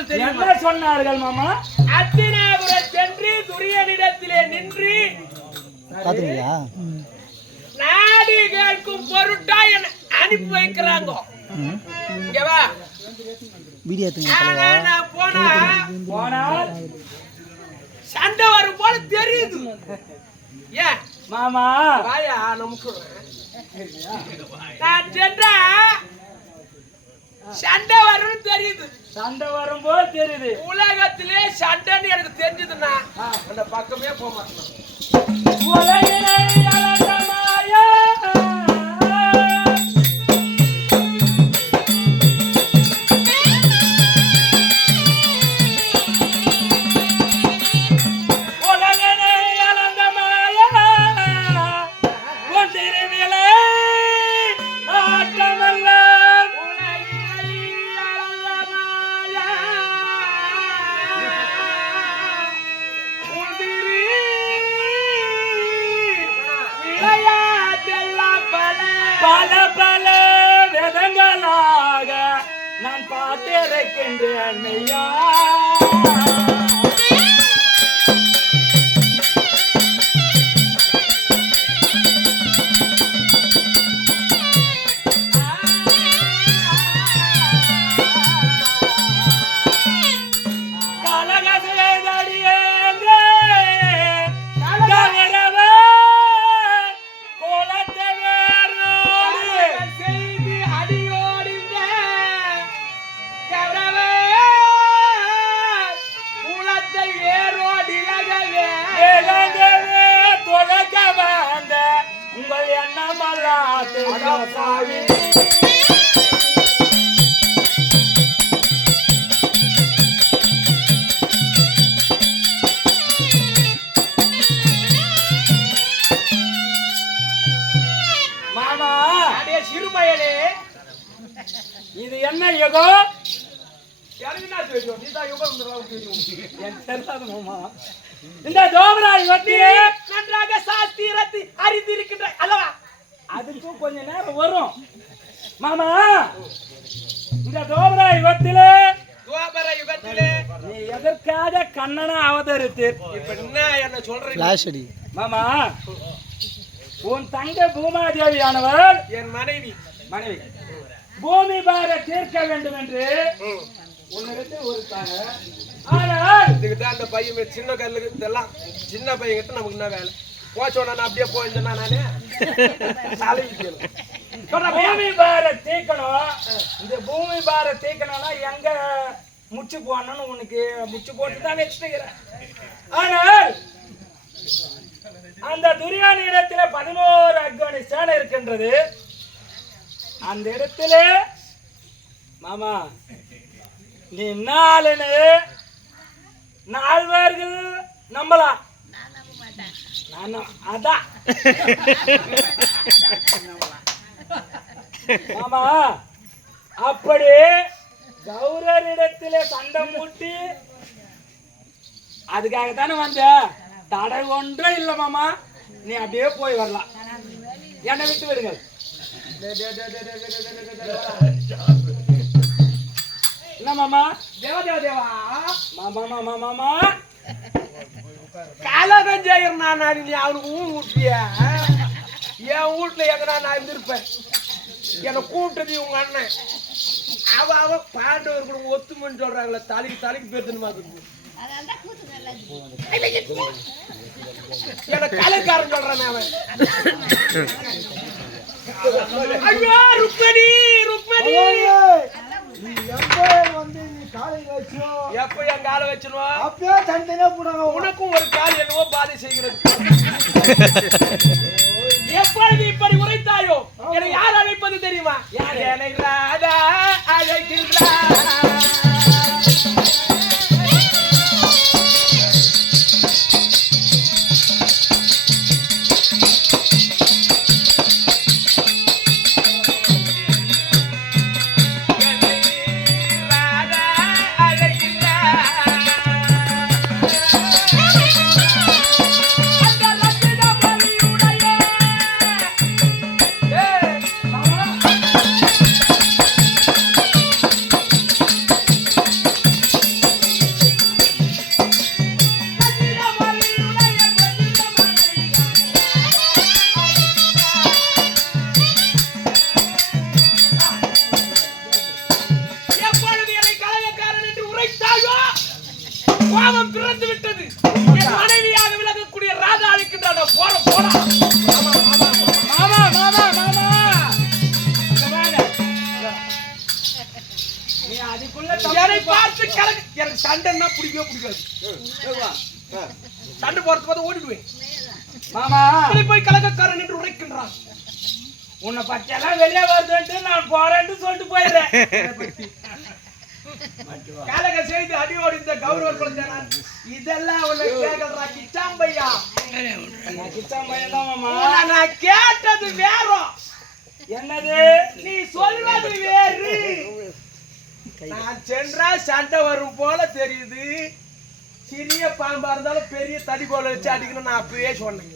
என்ன தெரியுமா? சொன்னார்கள் மாமா? அத்தினாபுரம் சென்று துரியனிடத்திலே நின்று பாத்துருக்கியா நாடு கேட்கும் பொருட்டா என்ன அனுப்பி வைக்கிறாங்க. இங்க வா. வீடியோ நான் போனா போனால் சண்டை வரும் போல தெரியுது. ஏன் மாமா. வாயா நமக்கு நான் சென்றா சண்டை வரும்னு தெரியுது. சண்டை வரும்போது தெரியுது. உலகத்திலே சண்டைன்னு எனக்கு தெரிஞ்சதுன்னா அந்த பக்கமே போக மாட்டேன் பாத்திரக்கின்ற பார்த்திருக்கின்றேன் தெரியும் எனக்கு தெரியாது மாமா. இந்த தோபராய் வட்டியே நன்றாக சாஸ்திரத்தை அறிந்திருக்கின்ற அல்லவா? அதுக்கும் கொஞ்ச நேரம் வரும். மாமா இந்த தோபராய் வட்டிலே துவாபர யுகத்திலே நீ எதற்காக கண்ணனை அவதரித்தீர்? இப்ப என்ன என்ன சொல்றீங்க? மாமா உன் தங்க பூமாதேவியானவர் என் மனைவி. மனைவி பூமி பார தீர்க்க வேண்டும் என்று உன்னிடத்தில் ஒருத்தாங்க. ஆனால் இதுக்கு தான் அந்த பையன் சின்ன கல்லுக்கு இதெல்லாம் சின்ன பையன் கிட்ட நமக்கு என்ன வேலை? போச்சோட நான் அப்படியே போயிருந்தேன்னா நானே. பூமி பார தீர்க்கணும் இந்த பூமி பார தீர்க்கணும்னா எங்க முச்சு போடணும்னு உனக்கு முச்சு போட்டு தான் வச்சுக்கிறேன் ஆனால் அந்த துரியானி இடத்துல பதினோரு அக்வானி சேனை இருக்கின்றது. அந்த இடத்துல மாமா நீ நாலுன்னு நால்வர்கள் நம்பலாம் நான் நம்ப- அதான் ஆமா அப்படி கௌரரிடத்திலே சண்டை மூட்டி அதுக்காக தானே வந்த தடை ஒன்றும் இல்லை மாமா நீ அப்படியே போய் வரலாம் என்னை விட்டு விடுங்கள் என்ன மாமா தேவா தேவா தேவா மாமா மாமா மாமா கலகம் செய்யறேன் நான் நீ அவனுக்கு ஊன் ஊட்டியா என் வீட்டுல எங்கடா நான் இருந்திருப்பேன். என்னை கூப்பிட்டது உங்க அண்ணன். அவ அவ பாண்டவர் கூட ஒத்துமைன்னு சொல்றாங்களே தலைக்கு தலைக்கு பேத்துன்னு மாதிரி என்ன கலைக்காரன் சொல்றான் அவன். ஐயோ ருக்மணி ருக்மணி நீ எப்போ வந்து நீ காலையில் வச்சோ எப்ப என் காலை வச்சிருவோம் அப்பயே தனித்தனியா போடுவாங்க உனக்கும் ஒரு கால் என்னவோ பாதை செய்கிறது. எப்பொழுது இப்படி உரைத்தாயோ? என்னை யார் அழைப்பது தெரியுமா? என்னை ராதா அழைக்கின்றார். கோபம் பிறந்து விட்டது. என் மனைவியாக விலகக்கூடிய ராதா அழைக்கின்றான் போற போடா மாமா மாமா மாமா என்னை பார்த்து கலக்கு எனக்கு சண்டைன்னா பிடிக்கவே பிடிக்காது. சண்டை போறது பார்த்து ஓடிடுவேன். மாமா. போய் கலகக்காரன் என்று உரைக்கின்றான். உன்னை பச்செல்லாம் வெளியே வருதுன்ட்டு நான் போறேன்ட்டு சொல்லிட்டு போயிடுறேன். செய்து அடியோடு இந்த கௌரவ குழந்தை இதெல்லாம் உன்னை கேட்கறா கிச்சாம்பையா? நான் தான் நான் கேட்டது வேற. என்னது? நீ சொல்றது வேறு. நான் சென்றா சண்டை வரும் போல தெரியுது. சிறிய பாம்பா இருந்தாலும் பெரிய தடி போல வச்சு அடிக்கணும் நான் அப்பவே சொன்னேன்.